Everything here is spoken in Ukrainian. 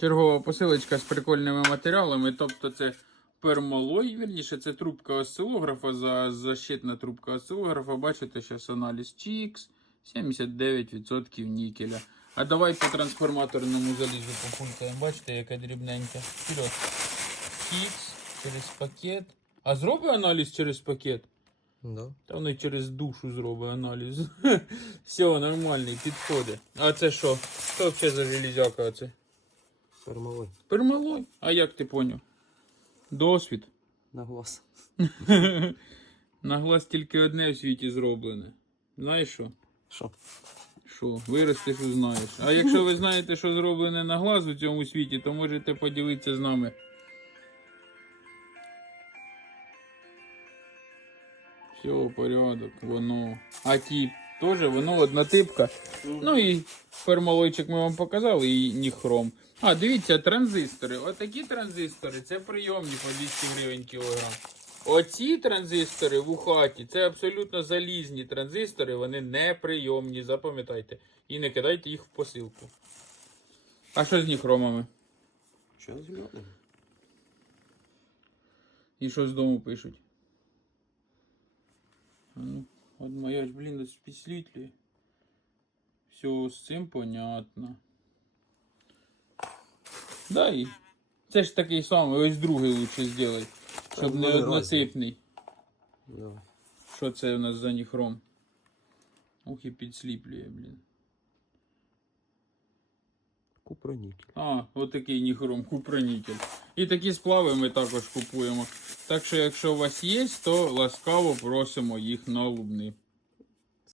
Чергова посилочка з прикольними матеріалами. Тобто це пермалой, вірніше, це трубка осцилографа, за, защитна трубка осцилографа. Бачите, зараз аналіз Чікс, 79% нікеля. А давай по трансформаторному залізу популькаємо. Бачите, яка дрібненька. Вперед. Чікс через пакет. А зроби аналіз через пакет. Да. Та воно й через душу зробить аналіз. Все, нормальний, підходить. А це що? Що взагалі за железяка оце? Пермалой. Пермалой. А як ти поняв? Досвід. На глаз. На глаз тільки одне в світі зроблене. Знаєш що? Що? Що? Виростеш, узнаєш. А якщо ви знаєте, що зроблене на глаз у цьому світі, то можете поділитися з нами. Все, порядок, воно. А ті теж воно однотипка. Ну і фермалойчик ми вам показали, і ніхром. А, дивіться, транзистори. Отакі транзистори це прийомні по 200 гривень кілограм. Оці транзистори в хаті це абсолютно залізні транзистори, вони неприйомні, запам'ятайте. І не кидайте їх в посилку. А що з ніхромами? Що з глянемо? І що з дому пишуть? Ну, от моя ж, блін, десь підсвітлює. Все, з цим понятно. Да, і це ж такий самий, ось другий лучше зробити. Щоб не однотипний. Що це у нас за ніхром? Ух і підсліплює, блін. Купронікель. А, отакий ніхром, купронікель. І такі сплави ми також купуємо. Так що, якщо у вас є, то ласкаво просимо їх на лубни.